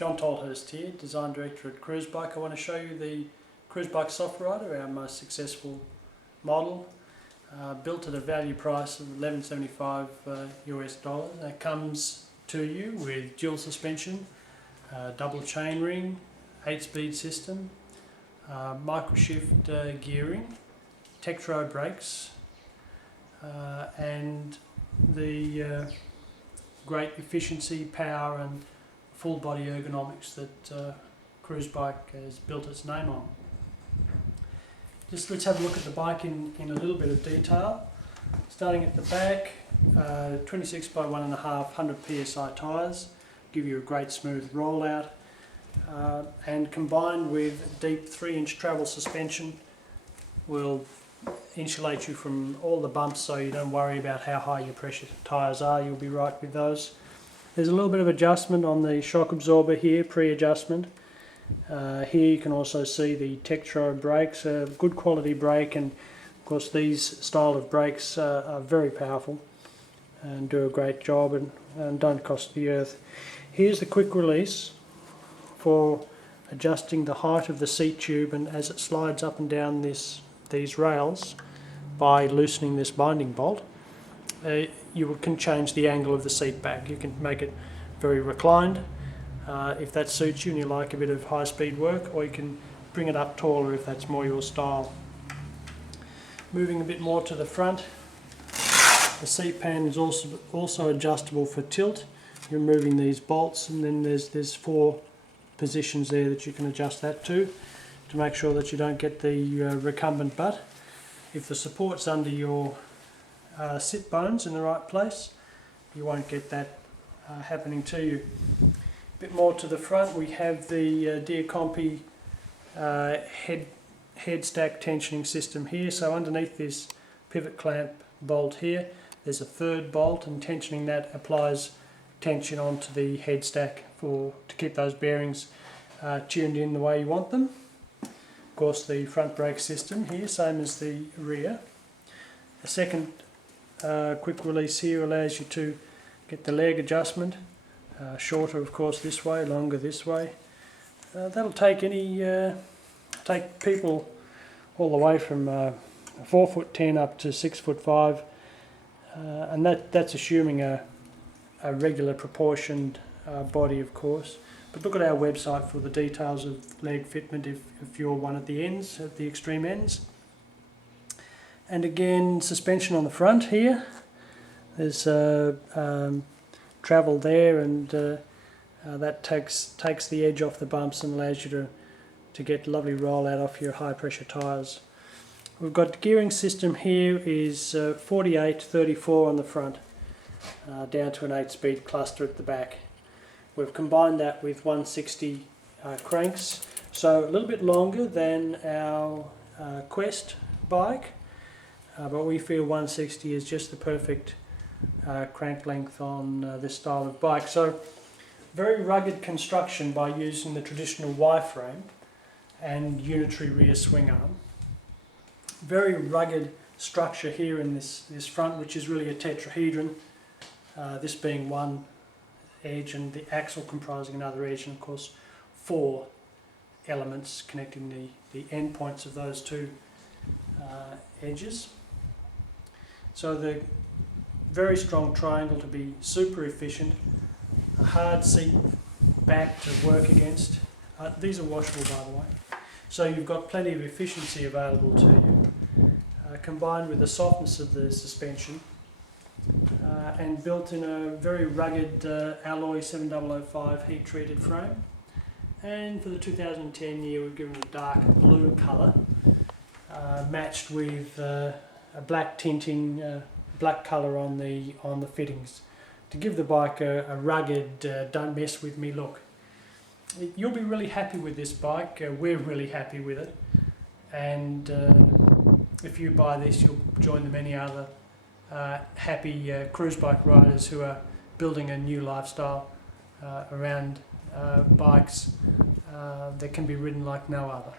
John Tolhurst here, Design Director at Cruzbike. I want to show you the Cruzbike Sofrider, our most successful model, built at a value price of $11.75 US. That comes to you with dual suspension, double chainring, 8-speed system, microshift gearing, Tektro brakes, and the great efficiency, power and full body ergonomics that Cruzbike has built its name on. Just let's have a look at the bike in a little bit of detail. Starting at the back, 26 by 1.5 100 psi tyres give you a great smooth rollout, and combined with deep 3-inch travel suspension will insulate you from all the bumps, so you don't worry about how high your pressure tyres are. You'll be right with those. There's a little bit of adjustment on the shock absorber here, pre-adjustment. Here you can also see the Tektro brakes, a good quality brake, and of course these style of brakes are very powerful and do a great job and don't cost the earth. Here's the quick release for adjusting the height of the seat tube, and as it slides up and down these rails by loosening this binding bolt, you can change the angle of the seat back. You can make it very reclined if that suits you and you like a bit of high-speed work, or you can bring it up taller if that's more your style. Moving a bit more to the front, the seat pan is also adjustable for tilt. You're removing these bolts, and then there's 4 positions there that you can adjust that to make sure that you don't get the recumbent butt. If the support's under your sit bones in the right place, you won't get that happening to you. A bit more to the front, we have the Deer Compy head stack tensioning system here. So underneath this pivot clamp bolt here, there's a 3rd bolt, and tensioning that applies tension onto the head stack to keep those bearings tuned in the way you want them. Of course, the front brake system here, same as the rear. A second quick release here allows you to get the leg adjustment, shorter of course this way, longer this way. That'll take people all the way from 4'10" up to 6'5", and that's assuming a regular proportioned body, of course. But look at our website for the details of leg fitment if you're one at the ends, at the extreme ends. And again, suspension on the front here. There's travel there, and that takes the edge off the bumps and allows you to get lovely rollout off your high pressure tyres. We've got the gearing system here is 48-34 on the front, down to an 8-speed cluster at the back. We've combined that with 160 cranks, so a little bit longer than our Quest bike, but we feel 160 is just the perfect crank length on this style of bike. So very rugged construction by using the traditional Y-frame and unitary rear swing arm. Very rugged structure here in this front, which is really a tetrahedron, this being one edge and the axle comprising another edge, and of course 4 elements connecting the end points of those 2 edges. So the very strong triangle to be super efficient, a hard seat back to work against. These are washable, by the way, so you've got plenty of efficiency available to you, combined with the softness of the suspension, and built in a very rugged alloy 7005 heat treated frame. And for the 2010 year, we've given it a dark blue colour, matched with a black tinting, black colour on the fittings, to give the bike a rugged, don't mess with me look. You'll be really happy with this bike. We're really happy with it, and if you buy this, you'll join the many other happy Cruzbike riders who are building a new lifestyle around bikes that can be ridden like no other.